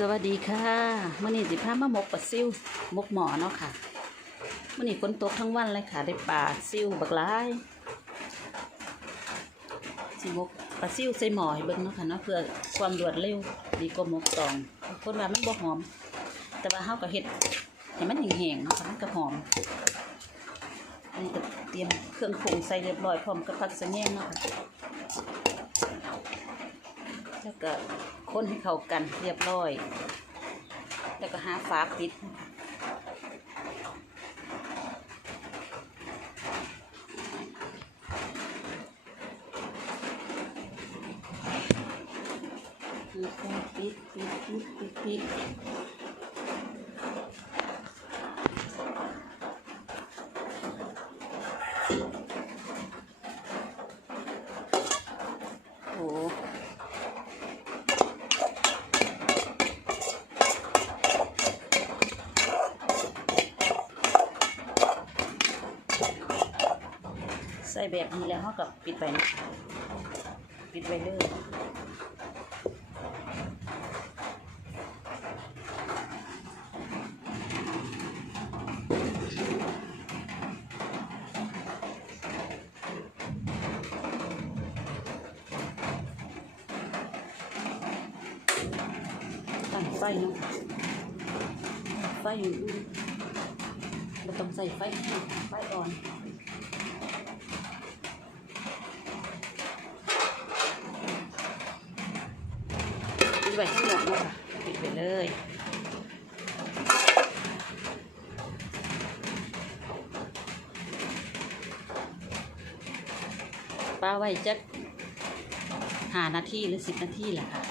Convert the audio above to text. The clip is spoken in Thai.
สวัสดีค่ะมื่อนี้สิพามาหมกปลาซิวหมกหมอเนาะค่ะมื่อนี้ฝนตกทั้งวันเลยค่ะ ได้ปลาซิวบักหลายสิหมกปลาซิวใส่หมอให้เบิ่งเนาะค่ะเนาะเพื่อความรวดเร็วดีกว่าหมกตองคนว่ามันบ่หอม แต่ว่าเฮาก็เฮ็ดให้มันแห้งๆเนาะค่ะมันก็หอมอันนี้ก็เตรียมเครื่องปรุงใส่เรียบร้อยพร้อมกับผักสะแยงเนาะค่ะ แล้วก็คนให้เข้ากันเรียบร้อย แล้วก็หาฝาปิดนะคะหาฝาปิดปิดปิดปิดปิดโอ้ใส่แบบนี้แล้วเขากับปิดไปนะคะปิดไวเลยไฟนะไฟอยู่ไม่ต้องใส่ไฟแห้งไฟอ่อน ไว้ข้างนอกเนาะค่ะปิดไปเลยป้าไว้จักหานาทีหรือสิบนาทีแหละค่ะ